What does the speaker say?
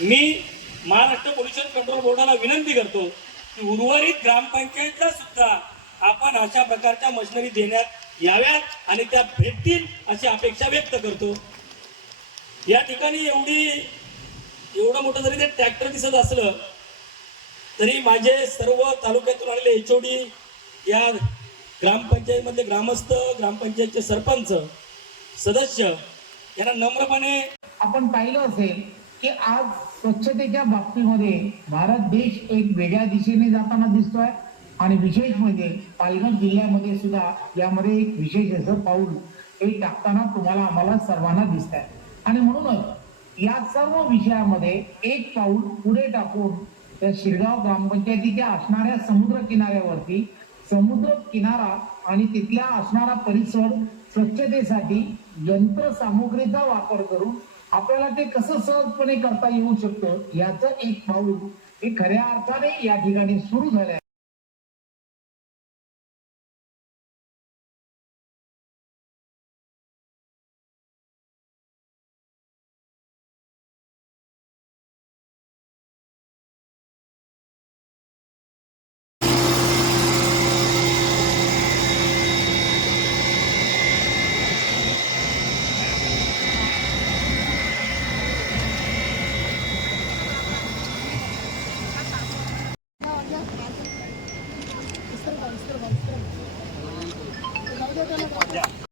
मी Maharashtra pollution control बोर्डाला विनंती करतो की उर्वरित ग्रामपंचायतला सुद्धा आपण अशा प्रकारच्या मशिनरी देण्यात याव्यात आणि त्या भेटतील अशी अपेक्षा व्यक्त करतो. या ठिकाणी एवढी एवढं मोठं जरी ते ट्रॅक्टर दिसत असलं तरी माझे सर्व तालुक्यातून आलेले एच या ग्रामपंचायतमधले ग्रामस्थ ग्रामपंचायतचे सरपंच सदस्य यांना नम्रपणे आपण पाहिलं असेल की आज स्वच्छतेच्या बाबतीमध्ये भारत देश एक वेगळ्या दिशेने जाताना दिसतोय आणि विशेष म्हणजे पालघर जिल्ह्यामध्ये सुद्धा यामध्ये एक विशेष असं पाऊल हे टाकताना तुम्हाला आम्हाला सर्वांना दिसत आहे आणि म्हणूनच या सर्व विषयामध्ये एक पाऊल पुढे टाकून त्या शिरगाव ग्रामपंचायतीच्या असणाऱ्या समुद्र किनाऱ्यावरती समुद्र किनारा आणि तिथल्या असणारा परिसर स्वच्छतेसाठी यंत्रसामुग्रीचा वापर करून आपल्याला ते कसं सहजपणे करता येऊ शकतं याचं एक पाऊल हे खऱ्या अर्थाने या ठिकाणी सुरू झालं 周六